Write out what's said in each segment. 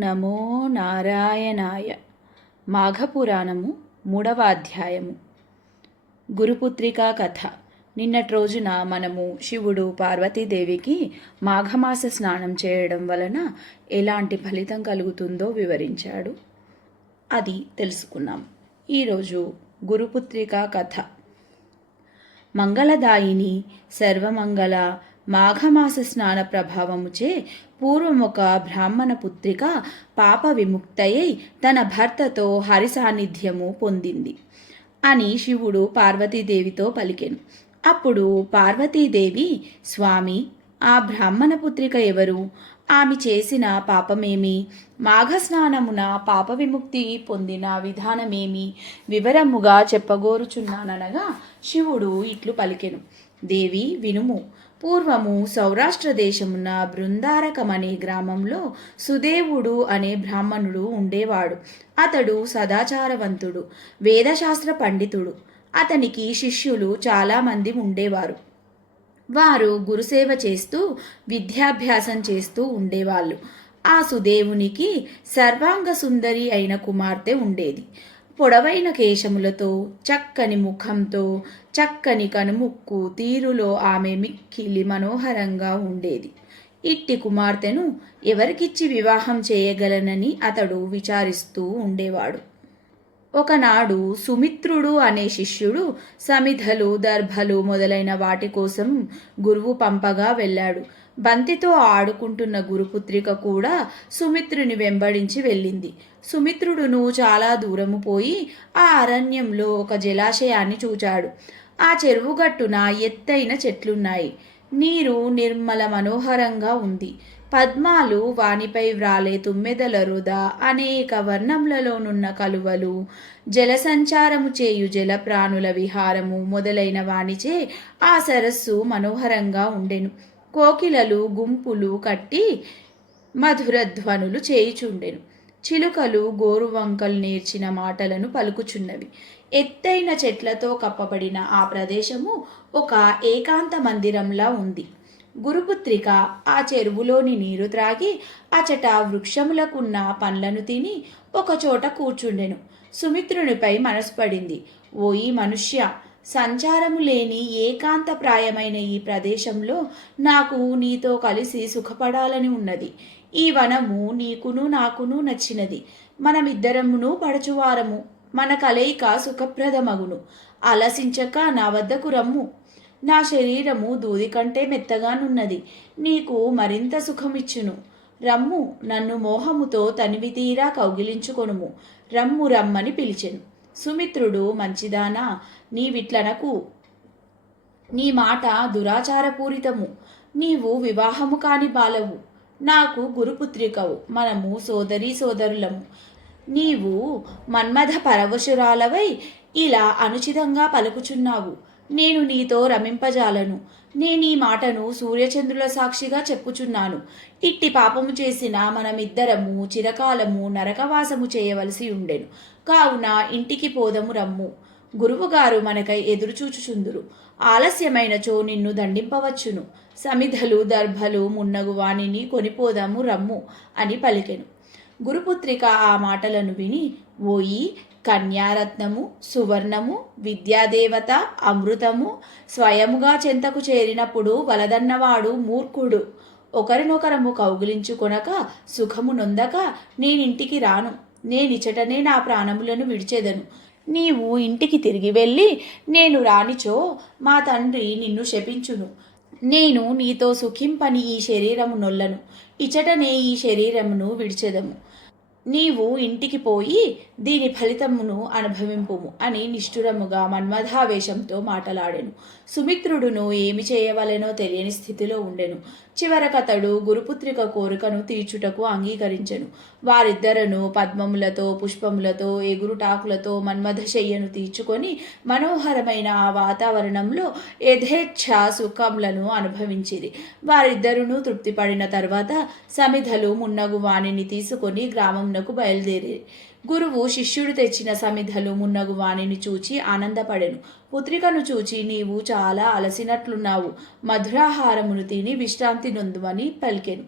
నమో నారాయణాయ. మాఘపురాణము 3వ అధ్యాయము. గురుపుత్రికా కథ. నిన్నటి రోజున మనము శివుడు పార్వతీదేవికి మాఘమాస స్నానం చేయడం వలన ఎలాంటి ఫలితం కలుగుతుందో వివరించాడు. అది తెలుసుకున్నాం. ఈరోజు గురుపుత్రికా కథ. మంగళదాయిని సర్వమంగళ మాఘమాస స్నాన ప్రభావముచే పూర్వం ఒక బ్రాహ్మణ పుత్రిక పాప విముక్తయై తన భర్తతో హరి సాన్నిధ్యము పొందింది అని శివుడు పార్వతీదేవితో పలికెను. అప్పుడు పార్వతీదేవి, స్వామి, ఆ బ్రాహ్మణ పుత్రిక ఎవరు? ఆమె చేసిన పాపమేమి? మాఘస్నానమున పాప విముక్తి పొందిన విధానమేమి? వివరముగా చెప్పగోరుచున్నాననగా శివుడు ఇట్లు పలికెను. దేవి, వినుము. పూర్వము సౌరాష్ట్ర దేశమున బృందారకమనే గ్రామంలో సుదేవుడు అనే బ్రాహ్మణుడు ఉండేవాడు. అతడు సదాచారవంతుడు, వేదశాస్త్ర పండితుడు. అతనికి శిష్యులు చాలామంది ఉండేవారు. వారు గురుసేవ చేస్తూ విద్యాభ్యాసం చేస్తూ ఉండేవాళ్ళు. ఆ సుదేవునికి సర్వాంగ సుందరి అయిన కుమార్తె ఉండేది. పొడవైన కేశములతో, చక్కని ముఖంతో, చక్కని కనుముక్కు తీరులో ఆమె మిక్కిలి మనోహరంగా ఉండేది. ఇట్టి కుమార్తెను ఎవరికిచ్చి వివాహం చేయగలనని అతడు విచారిస్తూ ఉండేవాడు. ఒకనాడు సుమిత్రుడు అనే శిష్యుడు సమిధలు, దర్భలు మొదలైన వాటి కోసం గురువు పంపగా వెళ్ళాడు. బంతితో ఆడుకుంటున్న గురుపుత్రిక కూడా సుమిత్రుని వెంబడించి వెళ్ళింది. సుమిత్రుడును చాలా దూరము పోయి ఆ అరణ్యంలో ఒక జలాశయాన్ని చూచాడు. ఆ చెరువు గట్టున ఎత్తైన చెట్లున్నాయి. నీరు నిర్మల మనోహరంగా ఉంది. పద్మాలు, వానిపై వ్రాలే తుమ్మెదల రుద, అనేక వర్ణములలోనున్న కలువలు, జలసంచారము చేయు జలప్రాణుల విహారము మొదలైన వానిచే ఆ సరస్సు మనోహరంగా ఉండెను. కోకిలలు గుంపులు కట్టి మధురధ్వనులు చేయుచుండెను. చిలుకలు గోరువంకలు నేర్చిన మాటలను పలుకుచున్నవి. ఎత్తైన చెట్లతో కప్పబడిన ఆ ప్రదేశము ఒక ఏకాంత మందిరంలా ఉంది. గురుపుత్రిక ఆ చెరువులోని నీరు త్రాగి అచట వృక్షములకున్న పండ్లను తిని ఒకచోట కూర్చుండెను. సుమిత్రునిపై మనసు పడింది. ఓయి మనుష్య, సంచారము లేని ఏకాంత ప్రాయమైన ఈ ప్రదేశంలో నాకు నీతో కలిసి సుఖపడాలని ఉన్నది. ఈ వనము నీకును నాకును నచ్చినది. మనమిద్దరమును పడచువారము. మన కలయిక సుఖప్రదమగును. ఆలసించక నా వద్దకు రమ్ము. నా శరీరము దూది కంటే మెత్తగానున్నది. నీకు మరింత సుఖమిచ్చును. రమ్ము, నన్ను మోహముతో తనివి తీరా కౌగిలించుకొనుము. రమ్ము రమ్మని పిలిచెను. సుమిత్రుడు, మంచిదానా, నీవిట్లనకు. నీ మాట దురాచారపూరితము. నీవు వివాహము కాని బాలవు. నాకు గురుపుత్రికవు. మనము సోదరీ సోదరులము. నీవు మన్మథ పరవశురాలవై ఇలా అనుచితంగా పలుకుచున్నావు. నేను నీతో రమింపజాలను. నేనీ మాటను సూర్యచంద్రుల సాక్షిగా చెప్పుచున్నాను. ఇట్టి పాపము చేసిన మనమిద్దరము చిరకాలము నరకవాసము చేయవలసి ఉండెను. కావున ఇంటికి పోదము రమ్ము. గురువుగారు మనకై ఎదురుచూచుచుందురు. ఆలస్యమైనచో నిన్ను దండింపవచ్చును. సమిధలు, దర్భలు మున్నగు వానిని కొనిపోదాము రమ్ము అని పలికెను. గురుపుత్రిక ఆ మాటలను విని, ఓయి కన్యారత్నము, సువర్ణము, విద్యాదేవత, అమృతము స్వయముగా చెంతకు చేరినప్పుడు వలదన్నవాడు మూర్ఖుడు. ఒకరినొకరము కౌగిలించుకొనక సుఖము నొందక నేనింటికి రాను. నేనిచటనే నా ప్రాణములను విడిచెదను. నీవు ఇంటికి తిరిగి వెళ్ళి నేను రానిచో మా తండ్రి నిన్ను శపించును. నేను నీతో సుఖింపని ఈ శరీరము నొల్లను. ఇచటనే ఈ శరీరమును విడిచెదము. నీవు ఇంటికి పోయి దీని ఫలితమును అనుభవింపుము అని నిష్ఠురముగా మన్మథావేశంతో మాటలాడెను. సుమిత్రుడును ఏమి చేయవలెనో తెలియని స్థితిలో ఉండెను. చివరకతడు గురుపుత్రిక కోరికను తీర్చుటకు అంగీకరించెను. వారిద్దరను పద్మములతో, పుష్పములతో, ఎగురుటాకులతో మన్మథశయ్యను తీర్చుకొని మనోహరమైన ఆ వాతావరణంలో యథేచ్ఛ సుఖములను అనుభవించిరి. వారిద్దరును తృప్తిపడిన తర్వాత సమిధలు మున్నగు వాణిని తీసుకొని గ్రామమునకు బయలుదేరి. గురువు శిష్యుడు తెచ్చిన సమిధలు మున్నగు వాణిని చూచి ఆనందపడెను. పుత్రికను చూచి, నీవు చాలా అలసినట్లున్నావు. మధురాహారమును తిని విశ్రాంతి నొందుమని పలికెను.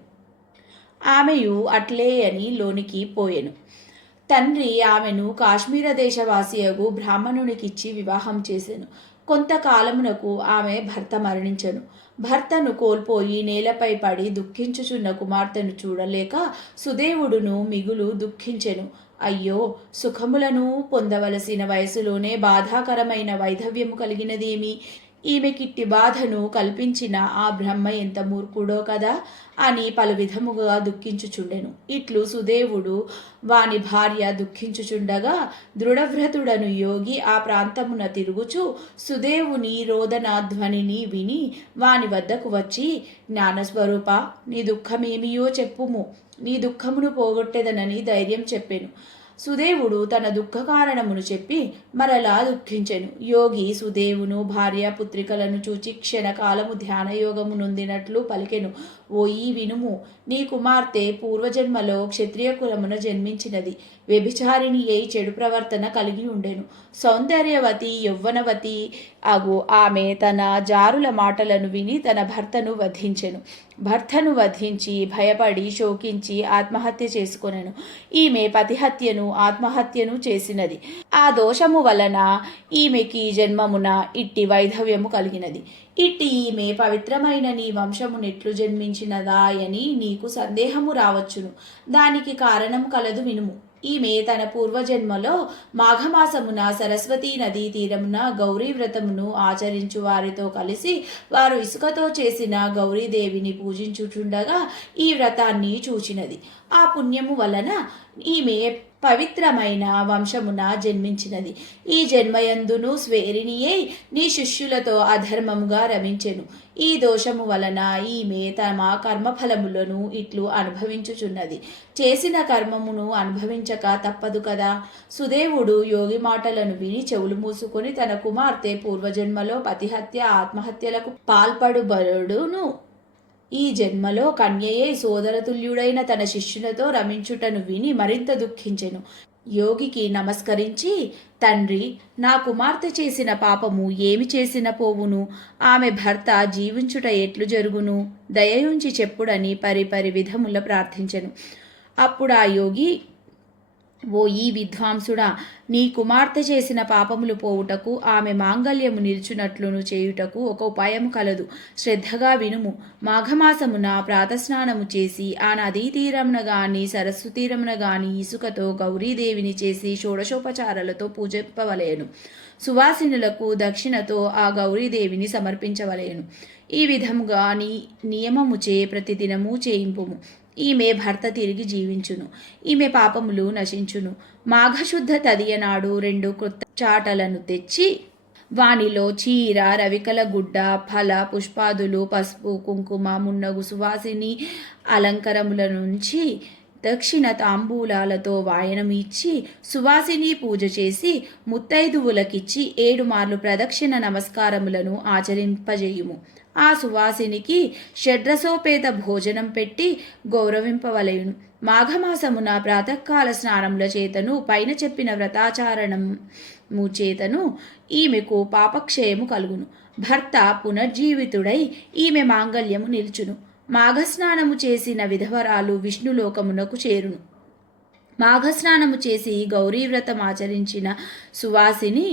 ఆమెయు అట్లే అని లోనికి పోయెను. తండ్రి ఆమెను కాశ్మీర దేశవాసియగు బ్రాహ్మణునికిచ్చి వివాహం చేసెను. కొంతకాలమునకు ఆమె భర్త మరణించెను. భర్తను కోల్పోయి నేలపై పడి దుఃఖించుచున్న కుమార్తెను చూడలేక సుదేవుడును మిగులు దుఃఖించెను. అయ్యో, సుఖములను పొందవలసిన వయసులోనే బాధాకరమైన వైధవ్యము కలిగినదేమి? ఈమెకిట్టి బాధను కల్పించిన ఆ బ్రహ్మ ఎంత మూర్ఖుడో కదా అని పలు విధముగా దుఃఖించుచుండెను. ఇట్లు సుదేవుడు వాని భార్య దుఃఖించుచుండగా దృఢవ్రతుడను యోగి ఆ ప్రాంతమున తిరుగుచు సుదేవుని రోదన ధ్వనిని విని వాని వద్దకు వచ్చి, జ్ఞానస్వరూప, నీ దుఃఖమేమియో చెప్పుము, నీ దుఃఖమును పోగొట్టెదనని ధైర్యం చెప్పెను. సుదేవుడు తన దుఃఖ కారణమును చెప్పి మరలా దుఃఖించెను. యోగి సుదేవును భార్య పుత్రికలను చూచి క్షణకాలము ధ్యానయోగము నొందినట్లు పలికెను. ఓయి వినుము, నీ కుమార్తె పూర్వజన్మలో క్షత్రియ కులమున జన్మించినది. వ్యభిచారిణి అయి చెడు ప్రవర్తన కలిగి ఉండెను. సౌందర్యవతి యౌవనవతి అగు ఆమె తన జారుల మాటలను విని తన భర్తను వధించెను. భర్తను వధించి భయపడి శోకించి ఆత్మహత్య చేసుకొనెను. ఈమె పతిహత్యను ఆత్మహత్యను చేసినది. ఆ దోషము వలన ఈమెకి జన్మమున ఇట్టి వైధవ్యము కలిగినది. ఇట్టి ఈమె పవిత్రమైన నీ వంశమునెట్లు జన్మించినదాయని నీకు సందేహము రావచ్చును. దానికి కారణం కలదు, వినుము. ఈమె తన పూర్వజన్మలో మాఘమాసమున సరస్వతీ నదీ తీరమున గౌరీ వ్రతమును ఆచరించు వారితో కలిసి వారు ఇసుకతో చేసిన గౌరీదేవిని పూజించుచుండగా ఈ వ్రతాన్ని చూచినది. ఆ పుణ్యము వలన ఈమె పవిత్రమైన వంశమున జన్మించినది. ఈ జన్మయందును స్వేరిణియై నీ శిష్యులతో అధర్మముగా రమించెను. ఈ దోషము వలన ఈమె తమ కర్మఫలములను ఇట్లు అనుభవించుచున్నది. చేసిన కర్మమును అనుభవించక తప్పదు కదా. సుదేవుడు యోగి మాటలను విని చెవులు మూసుకొని తన కుమార్తె పూర్వజన్మలో పతిహత్య ఆత్మహత్యలకు పాల్పడుబడును ఈ జన్మలో కన్యయే సోదరతుల్యుడైన తన శిష్యులతో రమించుటను విని మరింత దుఃఖించెను. యోగికి నమస్కరించి, తండ్రి, నా కుమార్తె చేసిన పాపము ఏమి చేసిన పోవును? ఆమె భర్త జీవించుట ఎట్లు జరుగును? దయయుంచి చెప్పుడని పరిపరి విధముల ప్రార్థించెను. అప్పుడు ఆ యోగి, ఓ ఈ విద్వాంసుడా, నీ కుమార్తె చేసిన పాపములు పోవుటకు ఆమె మాంగల్యము నిల్చునట్లును చేయుటకు ఒక ఉపాయము కలదు. శ్రద్ధగా వినుము. మాఘమాసమున ప్రాతస్నానము చేసి ఆ నదీ తీరమున గాని సరస్సు తీరమున గాని ఇసుకతో గౌరీదేవిని చేసి షోడశోపచారాలతో పూజింపవలెను. సువాసినులకు దక్షిణతో ఆ గౌరీదేవిని సమర్పించవలెను. ఈ విధముగా నీ నియమముచే ప్రతిదినము చేయింపుము. ఈమె భర్త తిరిగి జీవించును. ఈమె పాపములు నశించును. మాఘశుద్ధ తదియనాడు 2 క్రొత్త చాటలను తెచ్చి వానిలో చీర, రవికల గుడ్డ, ఫల పుష్పాదులు, పసుపు, కుంకుమ మున్నగు సువాసిని అలంకరముల నుంచి దక్షిణ తాంబూలాలతో వాయనం ఇచ్చి సువాసిని పూజ చేసి ముత్తైదువులకిచ్చి 7 మార్లు ప్రదక్షిణ నమస్కారములను ఆచరింపజేయుము. ఆ సువాసినికి షడ్రసోపేత భోజనం పెట్టి గౌరవింపవలయును. మాఘమాసమున ప్రాతకాల స్నానముల చేతను పైన చెప్పిన వ్రతాచారణము చేతను ఈమెకు పాపక్షయము కలుగును. భర్త పునర్జీవితుడై ఈమె మాంగల్యము నిల్చును. మాఘస్నానము చేసిన విధవరాలు విష్ణులోకమునకు చేరును. మాఘస్నానము చేసి గౌరీవ్రతం ఆచరించిన సువాసిని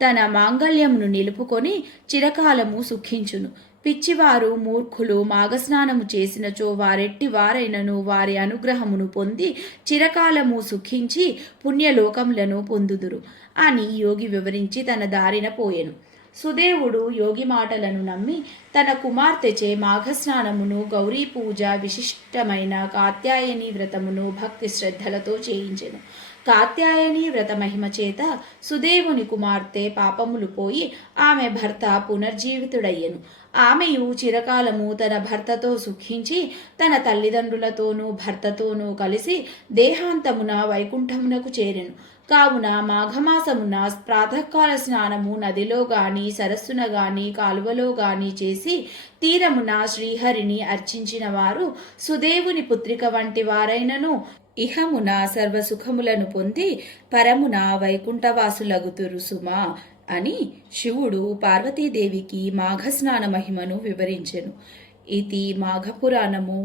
తన మాంగల్యమును నిలుపుకొని చిరకాలము సుఖించును. పిచ్చివారు మూర్ఖులు మాఘస్నానము చేసినచో వారెట్టి వారైనను వారి అనుగ్రహమును పొంది చిరకాలము సుఖించి పుణ్యలోకములను పొందుదురు అని యోగి వివరించి తన దారిన పోయెను. సుదేవుడు యోగి మాటలను నమ్మి తన కుమార్తెచే మాఘస్నానమును, గౌరీ పూజ, విశిష్టమైన కాత్యాయని వ్రతమును భక్తి శ్రద్ధలతో చేయించెను. కాత్యాయని వ్రత మహిమ చేత సుదేవుని కుమార్తె పాపములు పోయి ఆమె భర్త పునర్జీవితుడయ్యెను. ఆమెయు చిరకాలము తన భర్తతో సుఖించి తన తల్లిదండ్రులతోనూ భర్తతోనూ కలిసి దేహాంతమున వైకుంఠమునకు చేరెను. కావున మాఘమాసమున ప్రాతకాల స్నానము నదిలో గాని సరస్సున గాని కాలువలో గాని చేసి తీరమున శ్రీహరిని అర్చించిన వారు సుదేవుని పుత్రిక వంటి వారైనను ఇహమున సర్వసుఖములను పొంది పరమున వైకుంఠవాసులగుతురు సుమా అని శివుడు పార్వతీదేవికి మాఘస్నాన మహిమను వివరించెను. ఇది మాఘపురాణము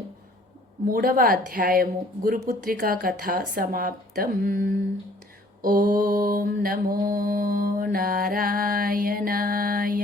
3వ అధ్యాయము గురుపుత్రికా కథ సమాప్తం. ఓం నమో నారాయణాయ.